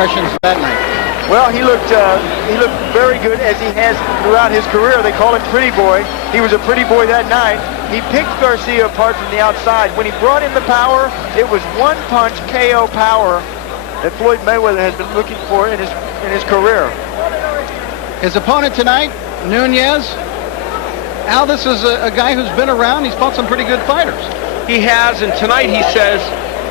impressions that night? Well, he looked very good, as he has throughout his career. They call him Pretty Boy. He was a pretty boy that night. He picked Garcia apart from the outside. When he brought in the power, it was one-punch KO power that Floyd Mayweather has been looking for in his career. His opponent tonight, Nunez. Al, this is a guy who's been around. He's fought some pretty good fighters. He has, and tonight he says,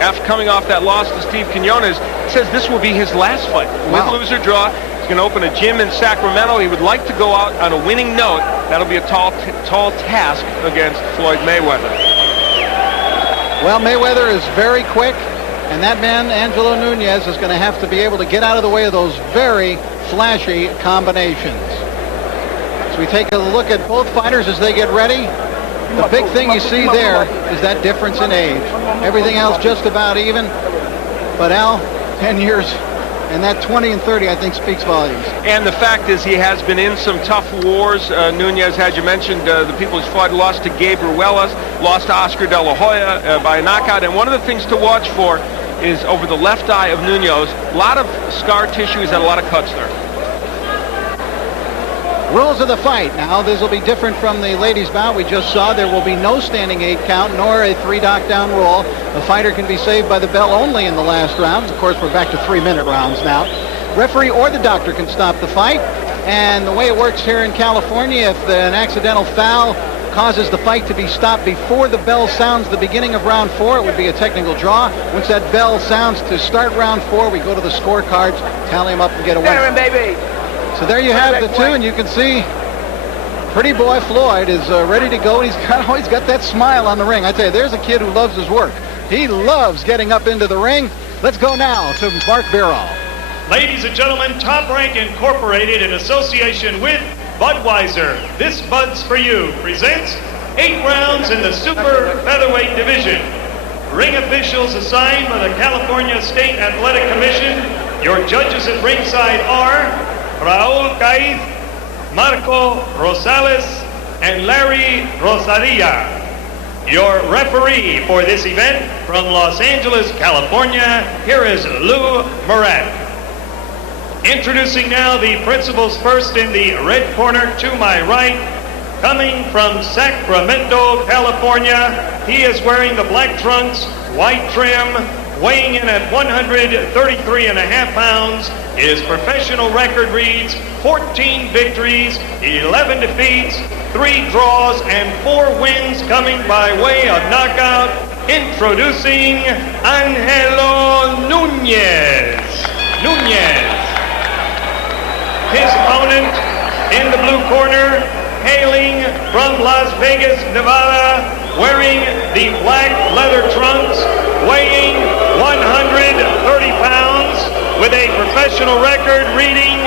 after coming off that loss to Steve Quinones, says this will be his last fight. Wow. Win, lose, or draw. He's going to open a gym in Sacramento. He would like to go out on a winning note. That'll be a tall task against Floyd Mayweather. Well, Mayweather is very quick, and that man, Angelo Nunez, is going to have to be able to get out of the way of those very flashy combinations. As we take a look at both fighters as they get ready, the big thing you see there is that difference in age. Everything else just about even. But Al, 10 years, and that 20 and 30, I think, speaks volumes. And the fact is, he has been in some tough wars. Nunez, as you mentioned, the people he's fought, lost to Gabe Ruelas, lost to Oscar De La Hoya by a knockout. And one of the things to watch for is over the left eye of Nunez. A lot of scar tissue. He's had a lot of cuts there. Rules of the fight. Now, this will be different from the ladies' bout we just saw. There will be no standing 8 count, nor a 3 knockdown rule. The fighter can be saved by the bell only in the last round. Of course, we're back to 3-minute rounds now. Referee or the doctor can stop the fight. And the way it works here in California, if an accidental foul causes the fight to be stopped before the bell sounds the beginning of round 4, it would be a technical draw. Once that bell sounds to start round 4, we go to the scorecards, tally them up, and get a winner. Baby. So there you have the two, and you can see Pretty Boy Floyd is ready to go. He's always got that smile on the ring. I tell you, there's a kid who loves his work. He loves getting up into the ring. Let's go now to Mark Birol. Ladies and gentlemen, Top Rank Incorporated, in association with Budweiser, This Bud's for You, presents 8 rounds in the super featherweight division. Ring officials assigned by the California State Athletic Commission. Your judges at ringside are Raul Caiz, Marco Rosales, and Larry Rozadilla. Your referee for this event from Los Angeles, California, here is Lou Moret. Introducing now the principals first in the red corner to my right. Coming from Sacramento, California, he is wearing the black trunks, white trim, weighing in at 133.5 pounds. His professional record reads 14 victories, 11 defeats, 3 draws, and 4 wins, coming by way of knockout. Introducing Angelo Nunez. His opponent in the blue corner, hailing from Las Vegas, Nevada, wearing the black leather trunks, weighing 130 pounds, with a professional record reading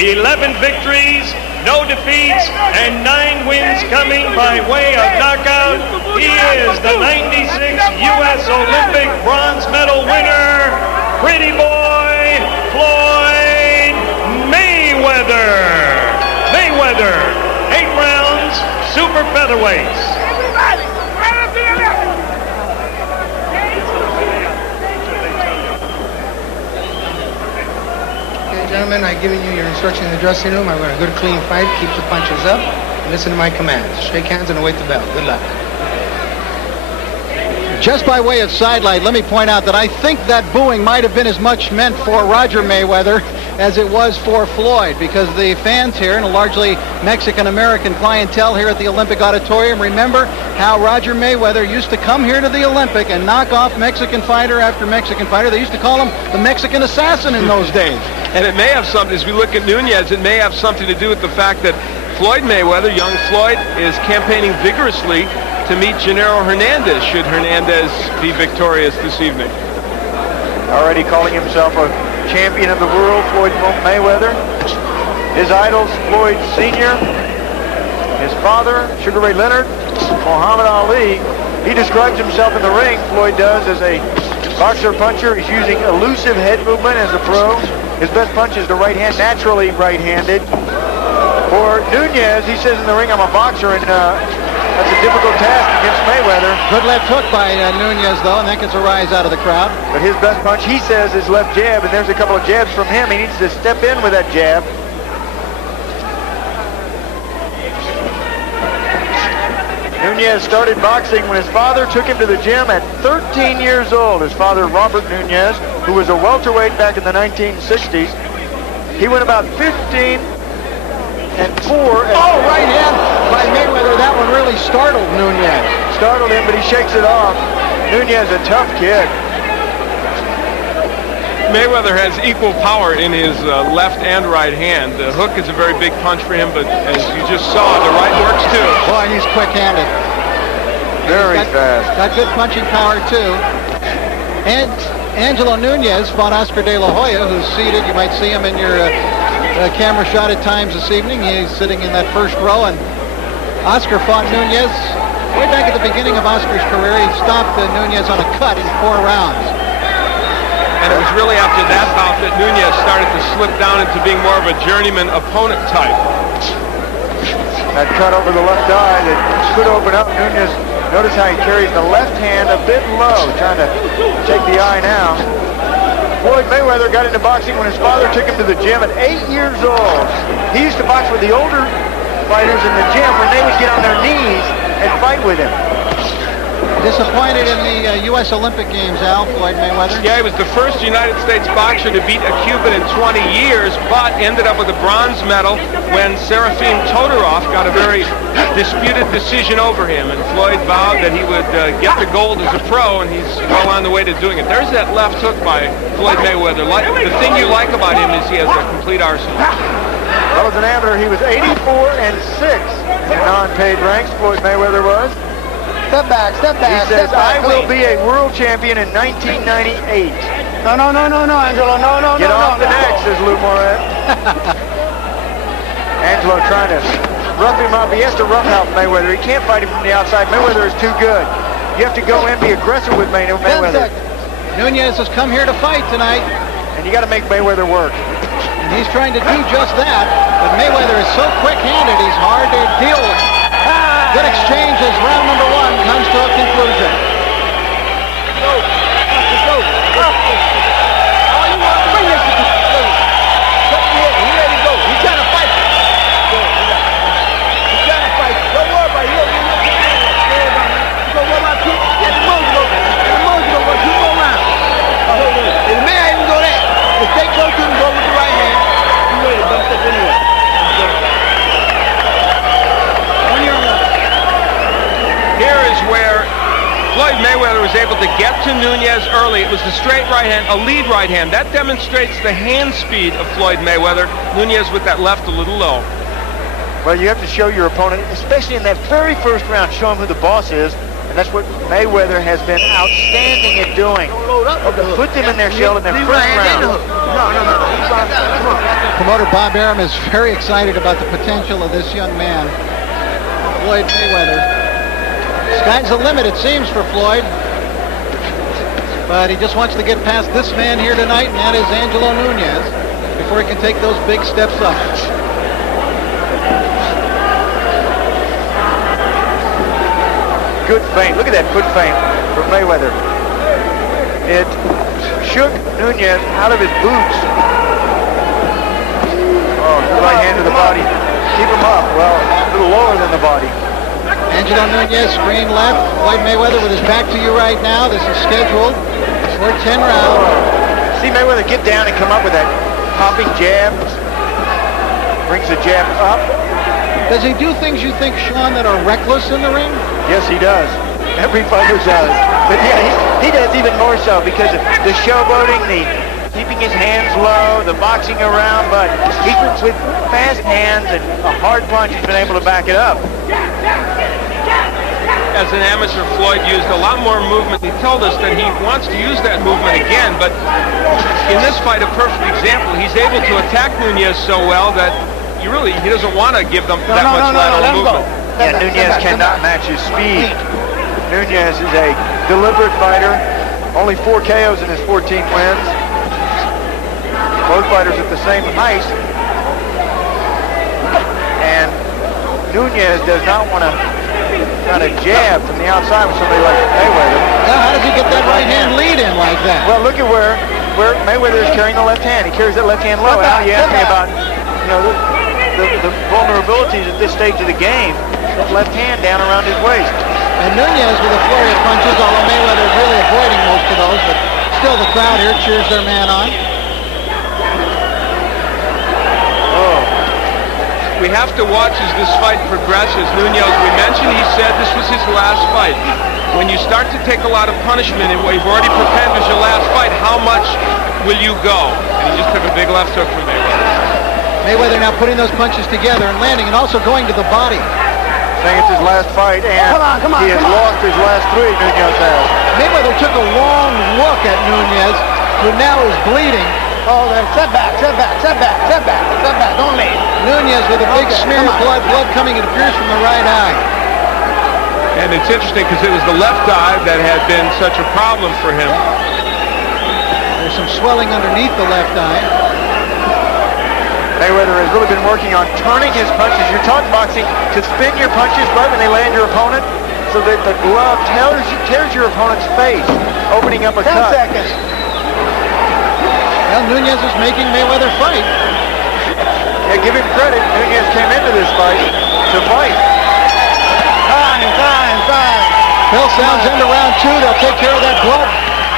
11 victories, no defeats, and 9 wins, coming by way of knockout. He is the 96 U.S. Olympic bronze medal winner, Pretty Boy Floyd Mayweather. 8 rounds, super featherweights. Gentlemen, I've given you your instruction in the dressing room. I want a good, clean fight. Keep the punches up and listen to my commands. Shake hands and await the bell. Good luck. Just by way of sidelight, let me point out that I think that booing might have been as much meant for Roger Mayweather as it was for Floyd, because the fans here, and a largely Mexican-American clientele here at the Olympic Auditorium, remember how Roger Mayweather used to come here to the Olympic and knock off Mexican fighter after Mexican fighter. They used to call him the Mexican assassin in those days. And it may have something, as we look at Nunez, it may have something to do with the fact that Floyd Mayweather, young Floyd, is campaigning vigorously to meet Gennaro Hernandez, should Hernandez be victorious this evening. Already calling himself a champion of the world, Floyd Mayweather. His idols, Floyd Sr., his father, Sugar Ray Leonard, Muhammad Ali. He describes himself in the ring, Floyd does, as a boxer-puncher. He's using elusive head movement as a pro. His best punch is the right hand, naturally right-handed. For Nunez, he says in the ring, I'm a boxer, and That's a difficult task against Mayweather. Good left hook by Nunez, though, and that gets a rise out of the crowd. But his best punch, he says, is left jab, and there's a couple of jabs from him. He needs to step in with that jab. Nunez started boxing when his father took him to the gym at 13 years old. His father, Robert Nunez, who was a welterweight back in the 1960s. He went about 15-4. Oh, right hand by Mayweather. That one really startled Nunez. Startled him, but he shakes it off. Nunez, a tough kid. Mayweather has equal power in his left and right hand. The hook is a very big punch for him, but as you just saw, the right works too. Boy, he's quick-handed. Very fast. Got good punching power, too. And Angelo Nunez fought Oscar De La Hoya, who's seated. You might see him in your camera shot at times this evening. He's sitting in that first row, and Oscar fought Nunez way back at the beginning of Oscar's career. He stopped Nunez on a cut in 4 rounds. And it was really after that bout that Nunez started to slip down into being more of a journeyman opponent type. That cut over the left eye that could open up. Nunez, notice how he carries the left hand a bit low, trying to take the eye now. Floyd Mayweather got into boxing when his father took him to the gym at 8 years old. He used to box with the older fighters in the gym when they would get on their knees and fight with him. Disappointed in the U.S. Olympic Games, Al, Floyd Mayweather. Yeah, he was the first United States boxer to beat a Cuban in 20 years, but ended up with a bronze medal when Serafim Todorov got a very disputed decision over him. And Floyd vowed that he would get the gold as a pro, and he's well on the way to doing it. There's that left hook by Floyd Mayweather. The thing you like about him is he has a complete arsenal. Well, as an amateur, he was 84-6 in non-paid ranks. Floyd Mayweather was. Step back, step back. He says, step back, I will be a world champion in 1998. No, Angelo, no. Get off the neck, says Lou Moret. Angelo trying to rough him up. He has to roughhouse Mayweather. He can't fight him from the outside. Mayweather is too good. You have to go in, be aggressive with Mayweather. Nunez has come here to fight tonight. And you got to make Mayweather work. And he's trying to do just that. But Mayweather is so quick-handed, he's hard to deal with. Good exchange as round number 1 comes to a conclusion. Here is where Floyd Mayweather was able to get to Nunez early. It was the straight right hand, a lead right hand. That demonstrates the hand speed of Floyd Mayweather. Nunez with that left a little low. Well, you have to show your opponent, especially in that very first round, show him who the boss is. And that's what Mayweather has been outstanding at doing. Put them in their shell in their first round. Promoter Bob Arum is very excited about the potential of this young man, Floyd Mayweather. Sky's the limit, it seems, for Floyd. But he just wants to get past this man here tonight, and that is Angelo Nunez, before he can take those big steps up. Good feint. Look at that foot feint from Mayweather. It shook Nunez out of his boots. Oh, good right hand to the body. Keep him up. Well, a little lower than the body. Angelo Nunez, screen left. Floyd Mayweather with his back to you right now. This is scheduled for 10 rounds. See Mayweather get down and come up with that popping jab. Brings the jab up. Does he do things you think, Sean, that are reckless in the ring? Yes, he does. Every fighter does. But yeah, he does even more so because of the showboating, the keeping his hands low, the boxing around, but he with fast hands and a hard punch, he's been able to back it up. As an amateur, Floyd used a lot more movement. He told us that he wants to use that movement again, but in this fight, a perfect example. He's able to attack Nunez so well that he doesn't want to give them that much lateral movement. Yeah, Nunez cannot match his speed. Nunez is a deliberate fighter. Only 4 KOs in his 14 wins. Both fighters at the same height. And Nunez does not want to kind of jab from the outside with somebody like Mayweather. Now, how does he get that right hand lead in like that? Well, look at where Mayweather is carrying the left hand. He carries that left hand low. Now you ask me about, you know, the vulnerabilities at this stage of the game. That left hand down around his waist. And Nunez with a flurry of punches, although Mayweather is really avoiding most of those, but still the crowd here cheers their man on. We have to watch as this fight progresses. Nunez, we mentioned, he said this was his last fight. When you start to take a lot of punishment and what you've already prepared as your last fight, how much will you go? And he just took a big left hook from Mayweather. Mayweather now putting those punches together and landing, and also going to the body. Saying it's his last fight, and he has lost his last 3, Nunez has. Mayweather took a long look at Nunez, who now is bleeding. Oh, then setback. Don't leave. Nunez with a big smear of blood coming, it appears, from the right eye. And it's interesting because it was the left eye that had been such a problem for him. There's some swelling underneath the left eye. Mayweather has really been working on turning his punches. You're taught boxing to spin your punches right when they land your opponent, so that the glove tears your opponent's face, opening up a cut. 10 seconds. Well, Nunez is making Mayweather fight. Yeah, give him credit. Nunez came into this fight to fight. Time. Bell sounds into round 2. They'll take care of that blood.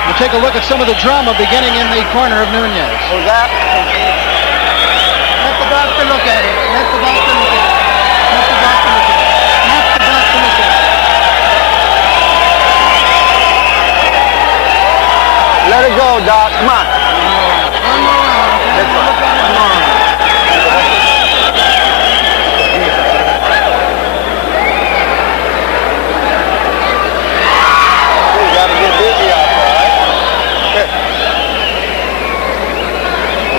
We'll take a look at some of the drama beginning in the corner of Nunez. Let the doctor look at it. Let it go, Doc. Come on. One more round. You gotta get busy out there, right?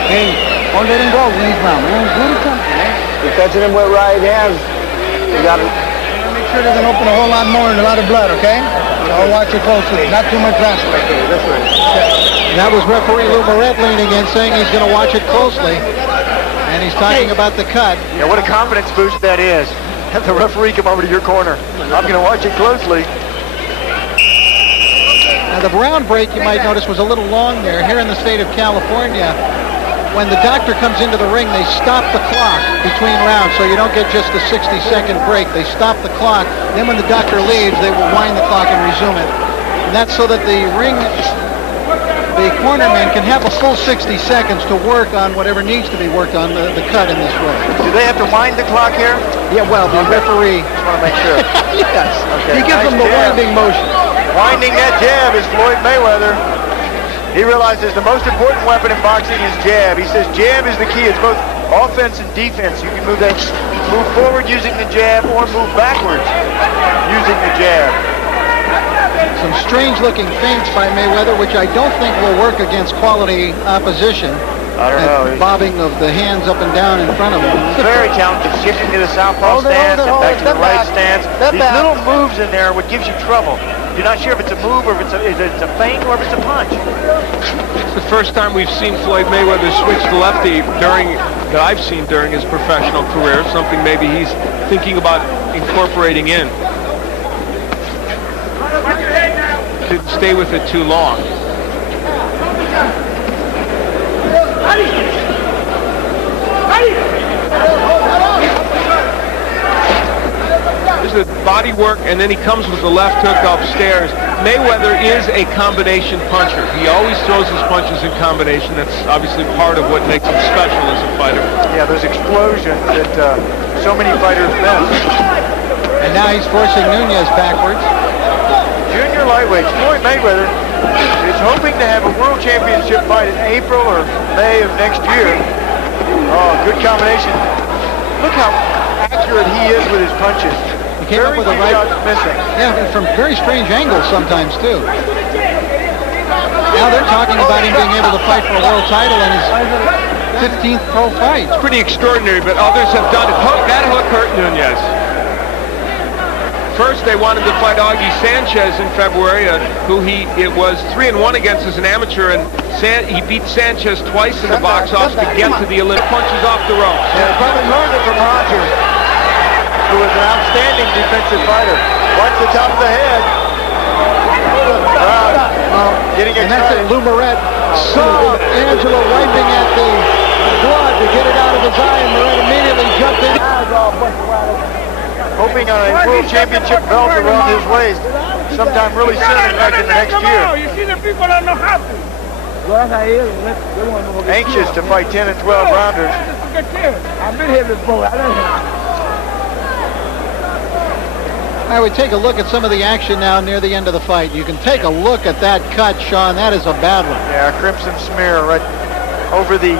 Okay, don't let him go. Win round, man. Do something, man. You're touching him with right hands. You gotta Make sure it doesn't open a whole lot more and a lot of blood, okay? So watch it closely. Not too much transfer. this way. That was referee Moret leaning in, saying he's going to watch it closely. And he's talking about the cut. Yeah, what a confidence boost that is. Have the referee come over to your corner. I'm going to watch it closely. Now the round break, you might notice, was a little long there. Here in the state of California, when the doctor comes into the ring, they stop the clock between rounds, so you don't get just a 60-second break. They stop the clock. Then when the doctor leaves, they will wind the clock and resume it. And that's so that the cornerman can have a full 60 seconds to work on whatever needs to be worked on, the cut in this way. Do they have to wind the clock here? Yeah, well, the referee... Just want to make sure. Yes. Okay, He gives nice them the jab. winding motion. Winding that jab is Floyd Mayweather. He realizes the most important weapon in boxing is jab. He says jab is the key. It's both offense and defense. You can move forward using the jab or move backwards using the jab. Some strange-looking feints by Mayweather, which I don't think will work against quality opposition. I don't know. Bobbing of the hands up and down in front of him. Very talented, shifting to the southpaw stance and back to the right stance. These little moves in there are what gives you trouble. You're not sure if it's a move or if it's a feint or if it's a punch. It's the first time we've seen Floyd Mayweather switch to lefty that I've seen during his professional career, something maybe he's thinking about incorporating in. Didn't stay with it too long. There's the body work, and then he comes with the left hook upstairs. Mayweather is a combination puncher. He always throws his punches in combination. That's obviously part of what makes him special as a fighter. Yeah, those explosions that so many fighters miss. And now he's forcing Nunez backwards. Junior lightweight, Floyd Mayweather is hoping to have a world championship fight in April or May of next year. Oh, good combination. Look how accurate he is with his punches. He came up with a right shots missing. Yeah, from very strange angles sometimes too. Now they're talking about him being able to fight for a world title in his 15th pro fight. It's pretty extraordinary, but others have done it. That hook hurt Nunez. First, they wanted to fight Augie Sanchez in February, who it was 3-1 against as an amateur, and he beat Sanchez twice in the box office to get to the Olympic punches off the ropes. Yeah, probably learned it from Roger, who was an outstanding defensive fighter. Watch the top of the head. Crowd getting And that's it. excited. Lou Moret saw Angelo wiping at the blood to get it out of his eye, and Moret immediately jumped in. Hoping on a world championship belt around his waist sometime really soon, in fact, in the next year. You see the people don't know how to. Anxious to fight 10 and 12 rounders. I've been here before. I would take a look at some of the action now near the end of the fight. You can take a look at that cut, Sean. That is a bad one. Yeah, crimson smear right over the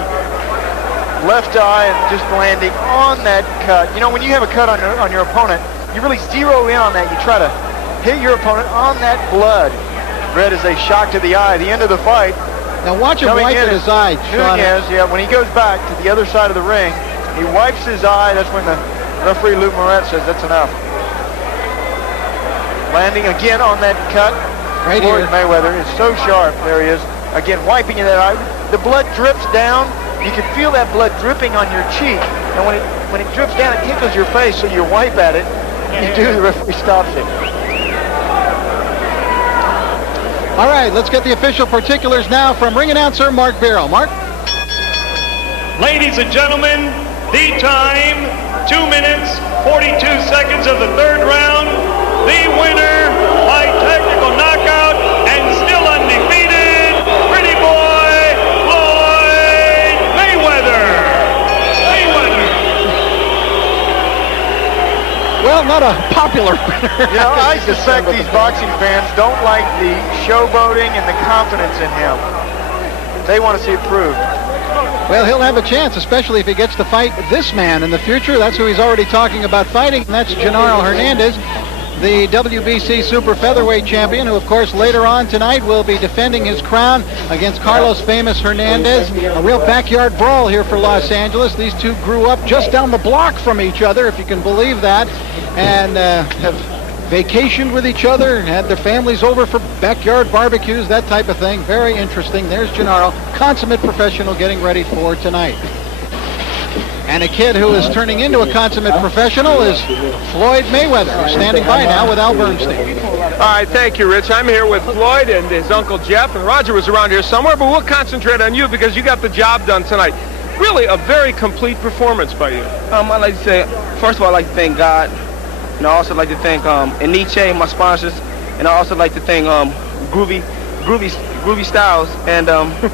left eye and just landing on that cut. You know, when you have a cut on your opponent, you really zero in on that. You try to hit your opponent on that blood. Red is a shock to the eye. The end of the fight. Now watch him wipe at his eye, Sean. Nunez, yeah, when he goes back to the other side of the ring, he wipes his eye. That's when the referee, Lou Moret, says that's enough. Landing again on that cut. Right Floyd here. Mayweather is so sharp. There he is. Again, wiping in that eye. The blood drips down. You can feel that blood dripping on your cheek. And when it drips down, it tickles your face, so you wipe at it. You do, the referee stops it. All right, let's get the official particulars now from ring announcer Mark Barrow. Mark? Ladies and gentlemen, the time, 2 minutes, 42 seconds of the third round. The winner by technical knockout and still undefeated, pretty boy, Floyd Mayweather. Well, not a popular winner. You know, I suspect these boxing fans don't like the showboating and the confidence in him. They want to see it proved. Well, he'll have a chance, especially if he gets to fight this man in the future. That's who he's already talking about fighting, and that's Genaro Hernandez, the WBC Super Featherweight champion, who, of course, later on tonight will be defending his crown against Carlos Famous Hernandez. A real backyard brawl here for Los Angeles. These two grew up just down the block from each other, if you can believe that, and have vacationed with each other, had their families over for backyard barbecues, that type of thing. Very interesting. There's Genaro, consummate professional, getting ready for tonight. And a kid who is turning into a consummate professional is Floyd Mayweather, who's standing by now with Al Bernstein. All right, thank you, Rich. I'm here with Floyd and his uncle Jeff, and Roger was around here somewhere, but we'll concentrate on you because you got the job done tonight. Really a very complete performance by you. I'd like to say, first of all, I'd like to thank God. And I also like to thank Aniche, my sponsors, and I also like to thank Groovy Styles. And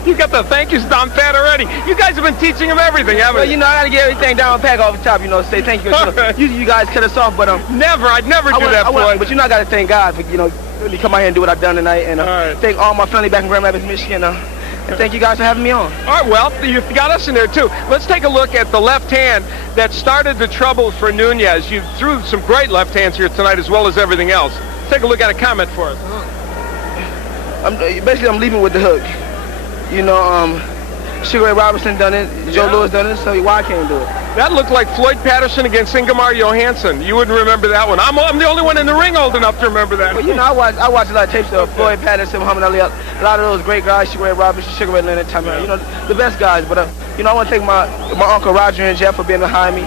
You got the thank yous down pat already. You guys have been teaching him everything, haven't well, you? you know, I gotta get everything down pack off the top. You know, say thank you. Usually you guys cut us off, but Never, I'd never do that, Floyd. But you know, I gotta thank God for really come out here and do what I've done tonight, and right. thank all my family back in Grand Rapids, Michigan. And thank you guys for having me on. All right, well, you've got us in there, too. Let's take a look at the left hand that started the trouble for Nunez. You threw some great left hands here tonight as well as everything else. Take a look at a comment for us. I'm leaving with the hook. You know, Sugar Ray Robinson done it, Joe Louis done it, so why I can't do it? That looked like Floyd Patterson against Ingemar Johansson. You wouldn't remember that one. I'm the only one in the ring old enough to remember that. Well, you know, I watched a lot of tapes of Floyd Patterson, Muhammad Ali, a lot of those great guys, Sugar Ray Robinson, Sugar Ray Leonard, you know, the best guys. But, you know, I want to thank my uncle Roger and Jeff for being behind me,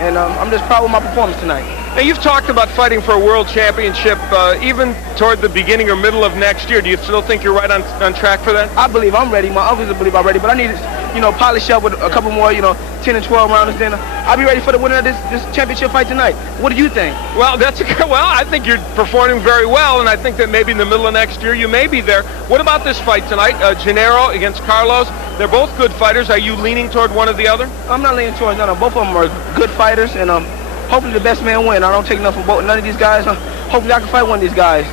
and I'm just proud of my performance tonight. Now, you've talked about fighting for a world championship even toward the beginning or middle of next year. Do you still think you're right on track for that? I believe I'm ready. My uncles believe I'm ready, but I need to, you know, polish up with a couple more, 10 and 12 rounds. Then I'll be ready for the winner of this championship fight tonight. What do you think? Well, I think you're performing very well, and I think that maybe in the middle of next year you may be there. What about this fight tonight? Genaro against Carlos. They're both good fighters. Are you leaning toward one or the other? I'm not leaning towards none of them. Both of them are good fighters, and hopefully the best man win. I don't take nothing from none of these guys. Hopefully I can fight one of these guys,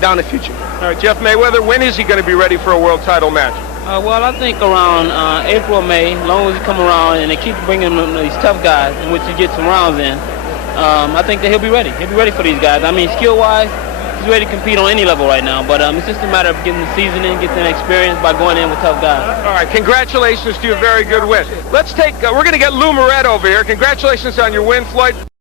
down the future. All right, Jeff Mayweather, when is he going to be ready for a world title match? Well, I think around April or May, as long as he come around and they keep bringing him these tough guys in which he gets some rounds in, I think that he'll be ready. He'll be ready for these guys. I mean, skill-wise, he's ready to compete on any level right now, but it's just a matter of getting the seasoning, getting the experience by going in with tough guys. All right, congratulations to your very good win. We're going to get Lou Moret over here. Congratulations on your win, Floyd.